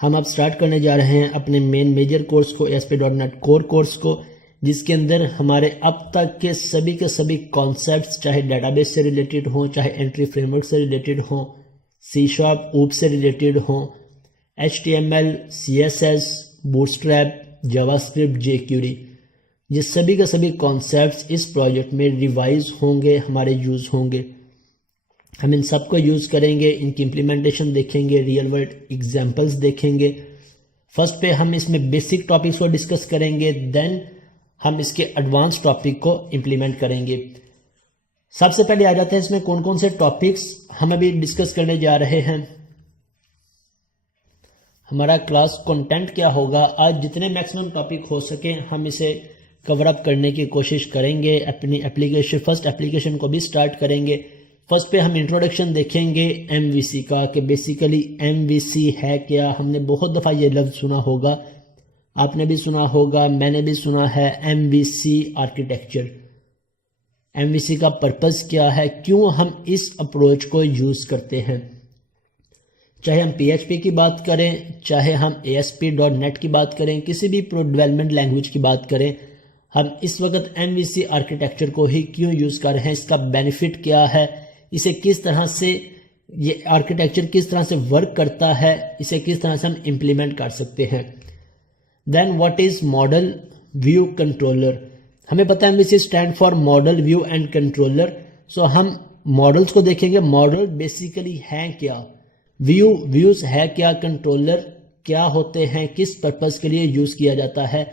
हम अब स्टार्ट करने जा रहे हैं अपने मेन मेजर कोर्स को, ASP.NET कोर कोर्स को, जिसके अंदर हमारे अब तक के सभी कॉन्सेप्ट्स, चाहे डेटाबेस से रिलेटेड हों, चाहे एंट्री फ्रेमवर्क से रिलेटेड हों, C#, OOP से रिलेटेड हों, HTML, CSS, bootstrap, JavaScript, jQuery, ये सभी के सभी कॉन्सेप्ट्स इस प्रोजेक्ट में रिवाइज होंगे, हमारे यूज़ होंगे। हम इन सब को यूज़ करेंगे, इनकी इम्प्लीमेंटेशन देखेंगे, रियल वर्ल्ड एग्जांपल्स देखेंगे। फर्स्ट पे हम इसमें बेसिक टॉपिक्स को डिस्कस करेंगे, देन हम इसके एडवांस टॉपिक को इम्प्लीमेंट करेंगे। सबसे पहले आ जाते हैं इसमें कौन कौन से टॉपिक्स हम अभी डिस्कस करने जा रहे हैं। हमारा क्लास कंटेंट क्या होगा, आज जितने मैक्सिमम टॉपिक हो सके हम इसे कवर अप करने की कोशिश करेंगे। अपनी फर्स्ट एप्लीकेशन को भी स्टार्ट करेंगे। फर्स्ट पे हम इंट्रोडक्शन देखेंगे MVC का, कि बेसिकली MVC है क्या। हमने बहुत दफ़ा ये लफ्ज़ सुना होगा, आपने भी सुना होगा, मैंने भी सुना है। MVC आर्किटेक्चर, MVC का पर्पज़ क्या है, क्यों हम इस अप्रोच को यूज़ करते हैं। चाहे हम PHP की बात करें, चाहे हम ASP.NET की बात करें, किसी भी प्रो डेवलपमेंट लैंग्वेज की बात करें, हम इस वक्त MVC आर्किटेक्चर को ही क्यों यूज़ कर रहे हैं, इसका बेनिफिट क्या है, इसे किस तरह से, ये आर्किटेक्चर किस तरह से वर्क करता है, इसे किस तरह से हम इम्प्लीमेंट कर सकते हैं। Then what is model view controller. हमें पता है MVC stand for model view and controller. So हम मॉडल्स को देखेंगे, मॉडल बेसिकली हैं क्या, व्यूज है क्या, कंट्रोलर क्या होते हैं, किस पर्पस के लिए यूज किया जाता है।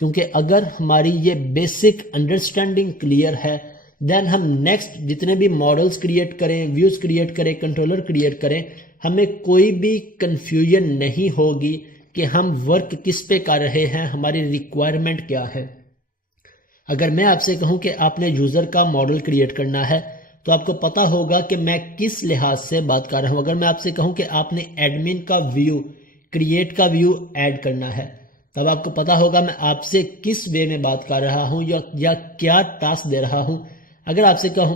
क्योंकि अगर हमारी ये बेसिक अंडरस्टैंडिंग क्लियर है, देन हम नेक्स्ट जितने भी मॉडल्स क्रिएट करें, व्यूज क्रिएट करें, कंट्रोलर क्रिएट करें, हमें कोई भी कंफ्यूजन नहीं होगी कि हम वर्क किस पे कर रहे हैं, हमारी रिक्वायरमेंट क्या है। अगर मैं आपसे कहूं कि आपने यूजर का मॉडल क्रिएट करना है, तो आपको पता होगा कि मैं किस लिहाज से बात कर रहा हूं। अगर मैं आपसे कहूं कि आपने एडमिन का व्यू, क्रिएट का व्यू ऐड करना है, तब आपको पता होगा मैं आपसे किस वे में बात कर रहा हूं या क्या टास्क दे रहा हूं। अगर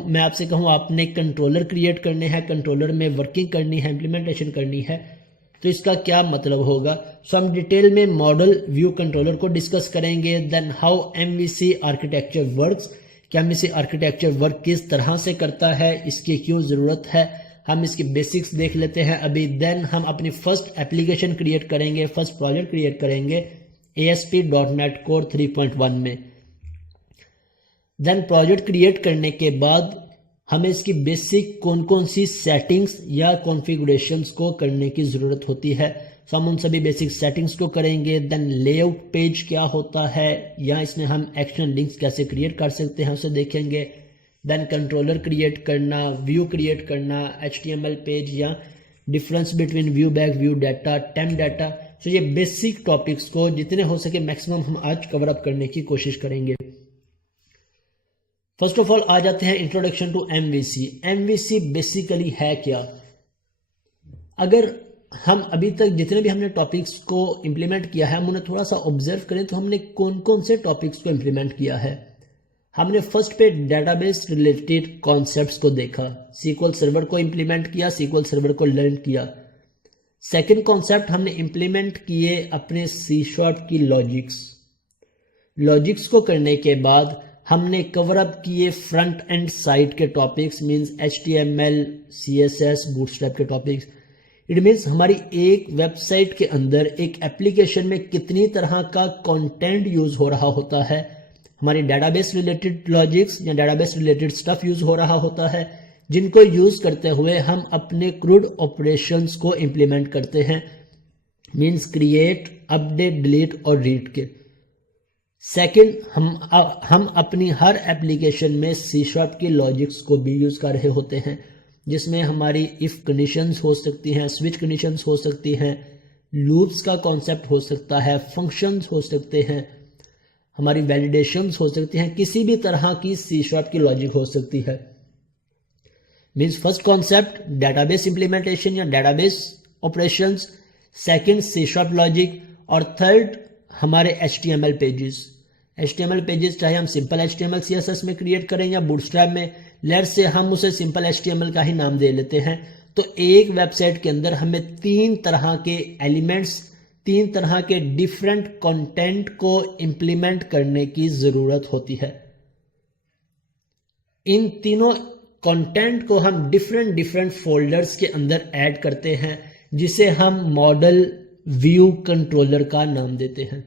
मैं आपसे कहूं आपने कंट्रोलर क्रिएट करने हैं, कंट्रोलर में वर्किंग करनी है, इम्प्लीमेंटेशन करनी है, तो इसका क्या मतलब होगा। सो हम डिटेल में मॉडल व्यू कंट्रोलर को डिस्कस करेंगे। Then how MVC architecture works, कि MVC आर्किटेक्चर वर्क किस तरह से करता है, इसकी क्यों ज़रूरत है, हम इसकी बेसिक्स देख लेते हैं अभी। देन हम अपनी फर्स्ट एप्लीकेशन क्रिएट करेंगे, फर्स्ट प्रोजेक्ट क्रिएट करेंगे ASP.NET कोर 3.1 में। देन प्रोजेक्ट क्रिएट करने के बाद हमें इसकी बेसिक कौन कौन सी सेटिंग्स या कॉन्फ़िगरेशंस को करने की ज़रूरत होती है, सो हम उन सभी बेसिक सेटिंग्स को करेंगे। देन लेआउट पेज क्या होता है, या इसमें हम एक्शन लिंक्स कैसे क्रिएट कर सकते हैं उसे देखेंगे। देन कंट्रोलर क्रिएट करना, व्यू क्रिएट करना, HTML पेज, या difference between view bag, view data, temp data. So ये बेसिक टॉपिक्स को जितने हो सके मैक्सिमम हम आज कवर अप करने की कोशिश करेंगे। फर्स्ट ऑफ ऑल आ जाते हैं introduction to MVC। MVC basically है क्या। अगर हम अभी तक जितने भी हमने टॉपिक्स को इम्प्लीमेंट किया है, हम उन्हें थोड़ा सा ऑब्जर्व करें तो हमने कौन कौन से टॉपिक्स को इम्प्लीमेंट किया है। हमने फर्स्ट पे डेटाबेस रिलेटेड कॉन्सेप्ट्स को देखा, SQL सर्वर को इम्प्लीमेंट किया, SQL सर्वर को लर्न किया। सेकेंड कॉन्सेप्ट हमने इम्प्लीमेंट किए अपने C# की लॉजिक्स को करने के बाद हमने कवर अप किए फ्रंट एंड साइड के topics, means HTML, CSS, bootstrap के टॉपिक्स। इट मीन्स हमारी एक वेबसाइट के अंदर, एक एप्लीकेशन में कितनी तरह का कंटेंट यूज हो रहा होता है, हमारी डेटाबेस रिलेटेड लॉजिक्स या डेटाबेस रिलेटेड स्टफ यूज हो रहा होता है, जिनको यूज करते हुए हम अपने क्रूड ऑपरेशंस को इम्प्लीमेंट करते हैं, मींस क्रिएट, अपडेट, डिलीट और रीड के। सेकंड, हम अपनी हर एप्लीकेशन में C# की लॉजिक्स को भी यूज कर रहे होते हैं, जिसमें हमारी इफ कंडीशंस हो सकती हैं, स्विच कंडीशंस हो सकती हैं, लूप्स का कॉन्सेप्ट हो सकता है, फंक्शंस हो सकते हैं, हमारी वैलिडेशंस हो सकती हैं, किसी भी तरह की C# की लॉजिक हो सकती है। Means first concept database implementation या database operations, second C# logic, और थर्ड हमारे HTML पेजेस चाहे हम सिंपल HTML CSS में क्रिएट करें या बूटस्ट्रैप में, लेट्स से हम उसे सिंपल HTML का ही नाम दे लेते हैं। तो एक वेबसाइट के अंदर हमें 3 तरह के एलिमेंट्स तीन तरह के डिफरेंट कंटेंट को इंप्लीमेंट करने की जरूरत होती है। इन तीनों कंटेंट को हम डिफरेंट डिफरेंट फोल्डर्स के अंदर ऐड करते हैं, जिसे हम मॉडल व्यू कंट्रोलर का नाम देते हैं।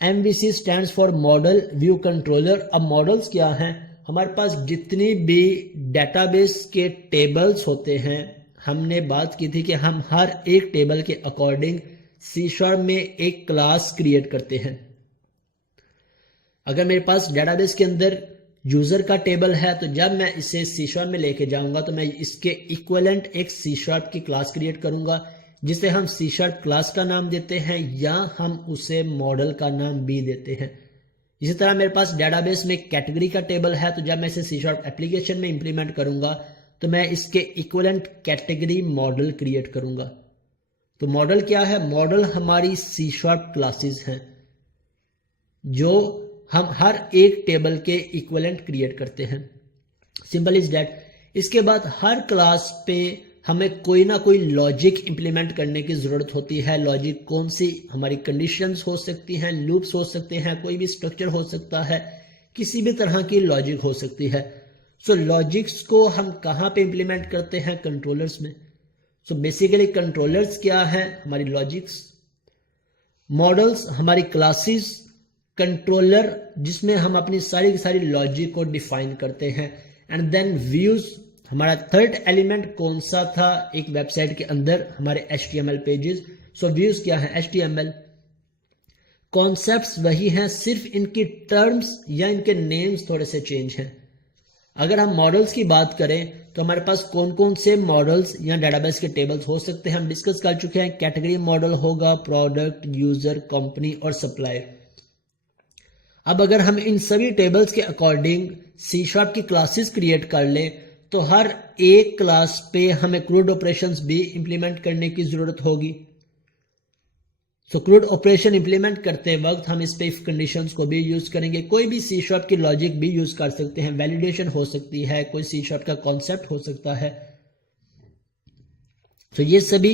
MVC stands for model view controller. अब मॉडल्स क्या हैं? हमारे पास जितनी भी डेटाबेस के टेबल्स होते हैं, हमने बात की थी कि हम हर एक टेबल के अकॉर्डिंग C# में एक क्लास क्रिएट करते हैं। अगर मेरे पास डेटाबेस के अंदर यूजर का टेबल है, तो जब मैं इसे C# में लेके जाऊंगा तो मैं इसके इक्विवेलेंट एक C# की क्लास क्रिएट करूंगा, जिसे हम C# क्लास का नाम देते हैं, या हम उसे मॉडल का नाम भी देते हैं। इसी तरह मेरे पास डेटाबेस में कैटेगरी का टेबल है, तो जब मैं इसे C# एप्लीकेशन में इंप्लीमेंट करूंगा तो मैं इसके इक्विवेलेंट कैटेगरी मॉडल क्रिएट करूंगा। तो मॉडल क्या है? मॉडल हमारी C# क्लासेस हैं जो हम हर एक टेबल के इक्विवेलेंट क्रिएट करते हैं। Simple is that. इसके बाद हर क्लास पे हमें कोई ना कोई लॉजिक इंप्लीमेंट करने की जरूरत होती है। लॉजिक कौन सी? हमारी कंडीशंस हो सकती हैं, लूप्स हो सकते हैं, कोई भी स्ट्रक्चर हो सकता है, किसी भी तरह की लॉजिक हो सकती है। सो लॉजिक्स को हम कहाँ पे इंप्लीमेंट करते हैं? कंट्रोलर्स में। सो बेसिकली कंट्रोलर्स क्या है? हमारी लॉजिक्स। मॉडल्स हमारी क्लासेस। कंट्रोलर जिसमें हम अपनी सारी की सारी लॉजिक को डिफाइन करते हैं। And then views. हमारा थर्ड एलिमेंट कौन सा था एक वेबसाइट के अंदर? हमारे HTML पेजेस। सो व्यूज क्या है? HTML। कॉन्सेप्ट्स वही हैं, सिर्फ इनकी टर्म्स या इनके नेम्स थोड़े से चेंज हैं। अगर हम मॉडल्स की बात करें तो हमारे पास कौन कौन से मॉडल्स या डेटाबेस के टेबल्स हो सकते हैं, हम डिस्कस कर चुके हैं। कैटेगरी मॉडल होगा, प्रोडक्ट, यूजर, कंपनी और सप्लायर। अब अगर हम इन सभी टेबल्स के अकॉर्डिंग C# की क्लासेस क्रिएट कर लें, तो हर एक क्लास पे हमें CRUD ऑपरेशंस भी इंप्लीमेंट करने की जरूरत होगी। सो CRUD ऑपरेशन इंप्लीमेंट करते वक्त हम इस पे इफ कंडीशंस को भी यूज करेंगे। कोई भी C# की लॉजिक भी यूज कर सकते हैं। वैलिडेशन हो सकती है, कोई C# का कॉन्सेप्ट हो सकता है। तो ये सभी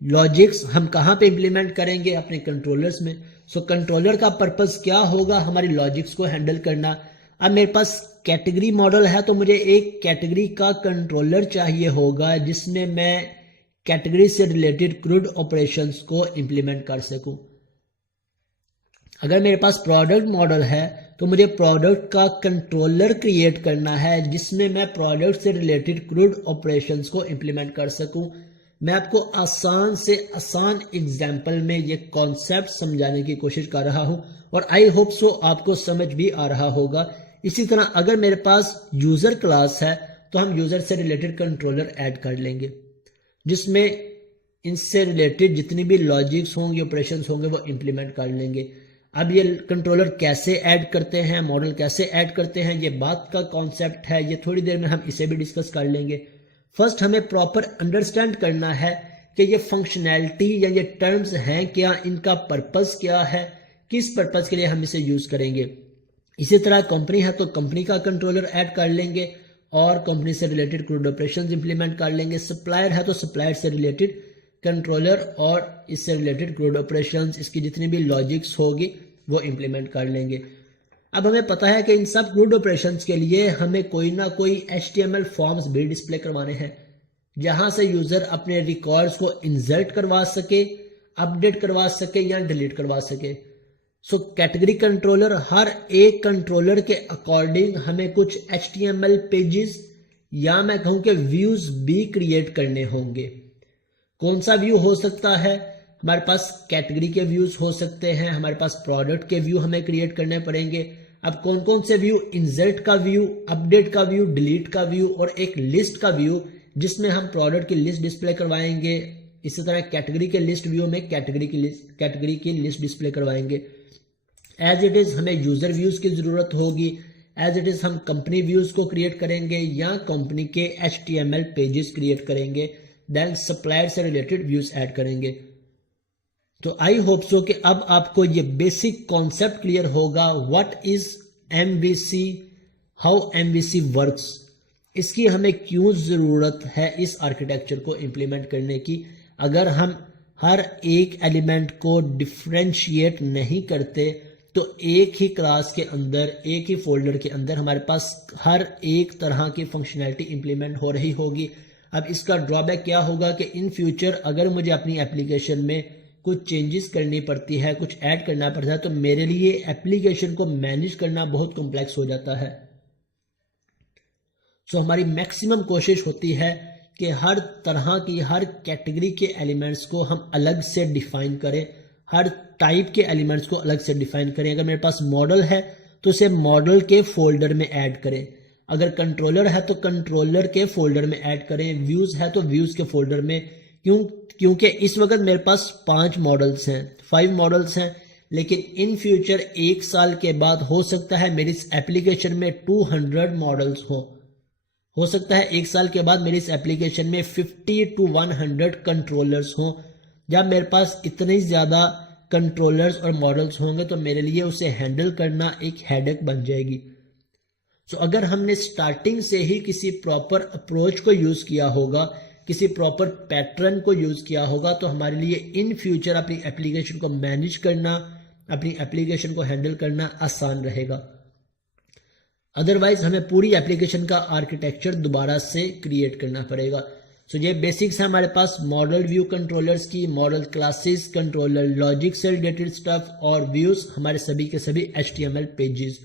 लॉजिक्स हम कहां पे इंप्लीमेंट करेंगे? अपने कंट्रोलर्स में। सो कंट्रोलर का पर्पस क्या होगा? हमारी लॉजिक्स को हैंडल करना। अब मेरे पास कैटेगरी मॉडल है, तो मुझे एक कैटेगरी का कंट्रोलर चाहिए होगा जिसमें मैं कैटेगरी से रिलेटेड CRUD ऑपरेशंस को इंप्लीमेंट कर सकूं। अगर मेरे पास प्रोडक्ट मॉडल है, तो मुझे प्रोडक्ट का कंट्रोलर क्रिएट करना है जिसमें मैं प्रोडक्ट से रिलेटेड CRUD ऑपरेशंस को इंप्लीमेंट कर सकूं। मैं आपको आसान से आसान एग्जाम्पल में ये कॉन्सेप्ट समझाने की कोशिश कर रहा हूं, और आई होप सो आपको समझ भी आ रहा होगा। इसी तरह अगर मेरे पास यूजर क्लास है, तो हम यूजर से रिलेटेड कंट्रोलर ऐड कर लेंगे, जिसमें इनसे रिलेटेड जितनी भी लॉजिक्स होंगे, ऑपरेशंस होंगे, वो इंप्लीमेंट कर लेंगे। अब ये कंट्रोलर कैसे ऐड करते हैं, मॉडल कैसे ऐड करते हैं, ये बात का कॉन्सेप्ट है, ये थोड़ी देर में हम इसे भी डिस्कस कर लेंगे। फर्स्ट हमें प्रॉपर अंडरस्टैंड करना है कि ये फंक्शनैलिटी या ये टर्म्स हैं क्या, इनका पर्पस क्या है, किस पर्पस के लिए हम इसे यूज करेंगे। इसी तरह कंपनी है तो कंपनी का कंट्रोलर ऐड कर लेंगे और कंपनी से रिलेटेड CRUD ऑपरेशंस इंप्लीमेंट कर लेंगे। सप्लायर है तो सप्लायर से रिलेटेड कंट्रोलर और इससे रिलेटेड CRUD ऑपरेशंस, इसकी जितनी भी लॉजिक्स होगी वो इंप्लीमेंट कर लेंगे। अब हमें पता है कि इन सब CRUD ऑपरेशंस के लिए हमें कोई ना कोई HTML फॉर्म्स भी डिस्प्ले करवाने हैं, जहां से यूजर अपने रिकॉर्ड्स को इंसर्ट करवा सके, अपडेट करवा सके या डिलीट करवा सके। सो कैटेगरी कंट्रोलर, हर एक कंट्रोलर के अकॉर्डिंग हमें कुछ HTML पेजेस या मैं कहूं कि व्यूज भी क्रिएट करने होंगे। कौन सा व्यू हो सकता है? हमारे पास कैटेगरी के व्यूज हो सकते हैं, हमारे पास प्रोडक्ट के व्यू हमें क्रिएट करने पड़ेंगे। अब कौन कौन से व्यू? इंसर्ट का व्यू, अपडेट का व्यू, डिलीट का व्यू और एक लिस्ट का व्यू जिसमें हम प्रोडक्ट की लिस्ट डिस्प्ले करवाएंगे। इसी तरह कैटेगरी के लिस्ट व्यू में कैटेगरी की लिस्ट डिस्प्ले करवाएंगे। एज इट इज हमें यूजर व्यूज की जरूरत होगी। एज इट इज हम कंपनी व्यूज को क्रिएट करेंगे या कंपनी के HTML पेजेस क्रिएट करेंगे। देन सप्लायर से रिलेटेड व्यूज ऐड करेंगे। तो आई होप सो कि अब आपको ये बेसिक कॉन्सेप्ट क्लियर होगा। What is MVC, how MVC works, इसकी हमें क्यों जरूरत है इस आर्किटेक्चर को इंप्लीमेंट करने की। अगर हम हर एक एलिमेंट को डिफ्रेंशिएट नहीं करते, तो एक ही क्लास के अंदर, एक ही फोल्डर के अंदर हमारे पास हर एक तरह की फंक्शनैलिटी इंप्लीमेंट हो रही होगी। अब इसका ड्रॉबैक क्या होगा कि इन फ्यूचर अगर मुझे अपनी एप्लीकेशन में कुछ चेंजेस करनी पड़ती है, कुछ ऐड करना पड़ता है, तो मेरे लिए एप्लीकेशन को मैनेज करना बहुत कॉम्प्लेक्स हो जाता है। सो हमारी मैक्सिमम कोशिश होती है कि हर तरह की, हर कैटेगरी के एलिमेंट्स को हम अलग से डिफाइन करें, हर टाइप के एलिमेंट्स को अलग से डिफाइन करें। अगर मेरे पास मॉडल है तो उसे मॉडल के फोल्डर में ऐड करें, अगर कंट्रोलर है तो कंट्रोलर के फोल्डर में ऐड करें, व्यूज है तो व्यूज के फोल्डर में। क्योंकि इस वक्त मेरे पास 5 मॉडल्स हैं, 5 मॉडल्स हैं, लेकिन इन फ्यूचर 1 साल के बाद हो सकता है मेरी इस एप्लीकेशन में 200 मॉडल्स हो सकता है 1 साल के बाद मेरी इस एप्लीकेशन में 50 to 100 कंट्रोलर्स हों। जब मेरे पास इतने ज़्यादा कंट्रोलर्स और मॉडल्स होंगे तो मेरे लिए उसे हैंडल करना एक हेडेक बन जाएगी। सो अगर हमने स्टार्टिंग से ही किसी प्रॉपर अप्रोच को यूज़ किया होगा, किसी प्रॉपर पैटर्न को यूज़ किया होगा, तो हमारे लिए इन फ्यूचर अपनी एप्लीकेशन को मैनेज करना, अपनी एप्लीकेशन को हैंडल करना आसान रहेगा। अदरवाइज हमें पूरी एप्लीकेशन का आर्किटेक्चर दोबारा से क्रिएट करना पड़ेगा। सो ये बेसिक्स है हमारे पास मॉडल व्यू कंट्रोलर्स की, मॉडल क्लासेस, कंट्रोलर लॉजिक से रिलेटेड स्टफ और व्यूज, हमारे सभी के सभी HTML पेजेस।